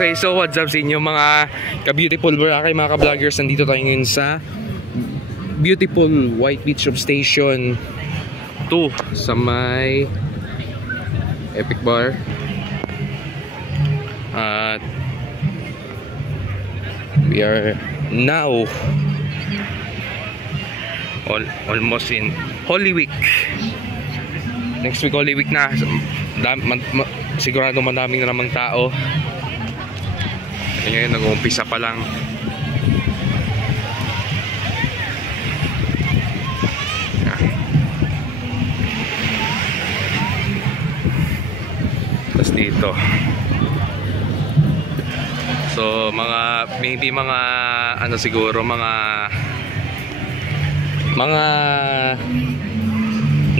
Okay, so what's up sa inyo mga ka-beautiful Boracay, mga ka-vloggers. Nandito tayo ngayon sa beautiful White Beach Substation 2 sa may Epic Bar. At we are now almost in Holy Week. Next week Holy Week na. Sigurado madaming na namang tao. Ngayon nag-uumpisa pa lang. Tapos dito. So maybe mga ano siguro mga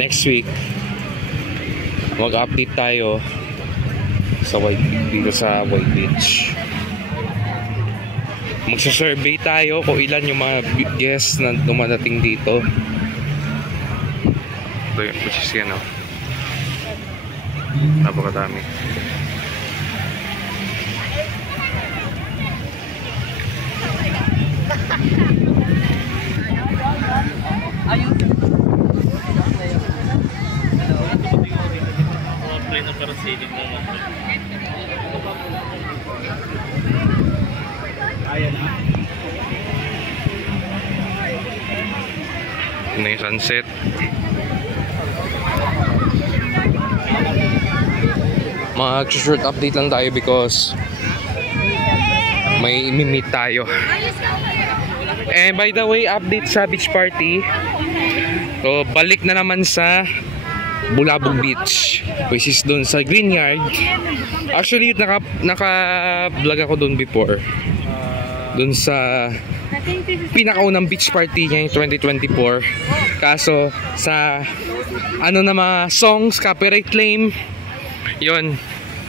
next week mag-update tayo sa dito sa White Beach. Magsa-survey tayo kung ilan yung mga guests na dumadating dito. Which is yan, oh. Napakadami. Ito na yung sunset. Mag-short update lang tayo because may imi-meet tayo. And by the way, update sa beach party. So balik na naman sa Bulabog Beach, which is dun sa Greenyard. Actually naka-vlog ako dun before. Dun sa pinakaunang beach party niya yung 2024. Kaso sa ano na mga songs, copyright claim, yun,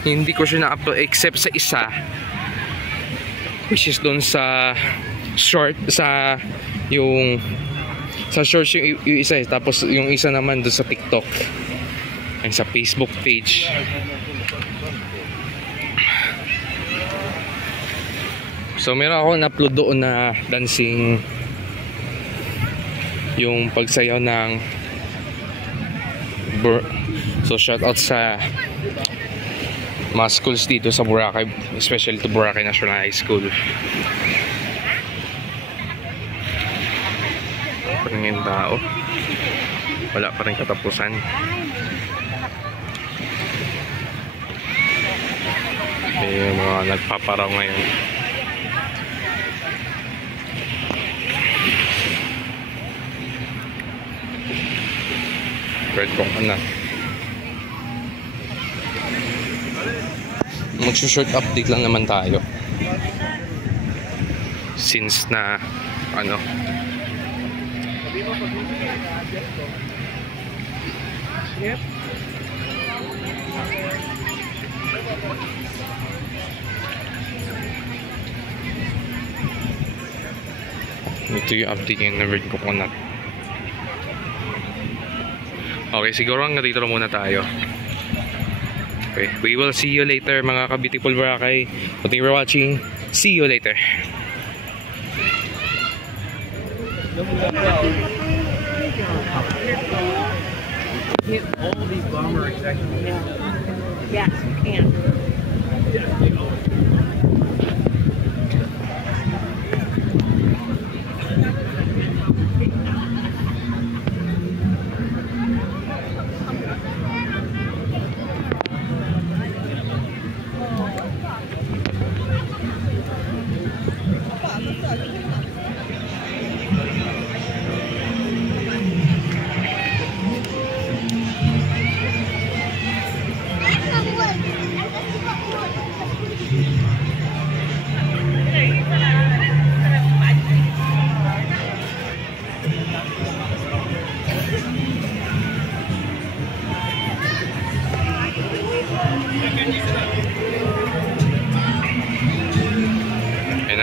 hindi ko siya na-upload except sa isa, which is dun sa short, sa shorts yung isa, tapos yung isa naman dun sa TikTok and sa Facebook page. So meron ako na-upload doon na dancing, yung pagsayaw ng so shout out sa mga schools dito sa Boracay, especially to Boracay National High School. Parang yung tao, wala pa rin katapusan. Yung mga nagpaparaw ngayon. Red kong ano, mag-short update lang naman tayo since na ano, ito yung update ng Red Coconut. Okay, siguro hanggang dito muna tayo. Okay, we will see you later mga ka-beautiful Boracay. Thank you for watching. See you later. Hit all these bomber executives. Yes, you can.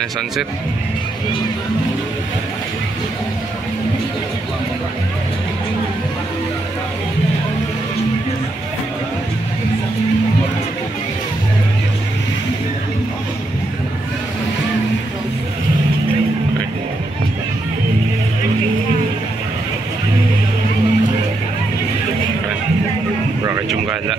Sunset. Kachunggala.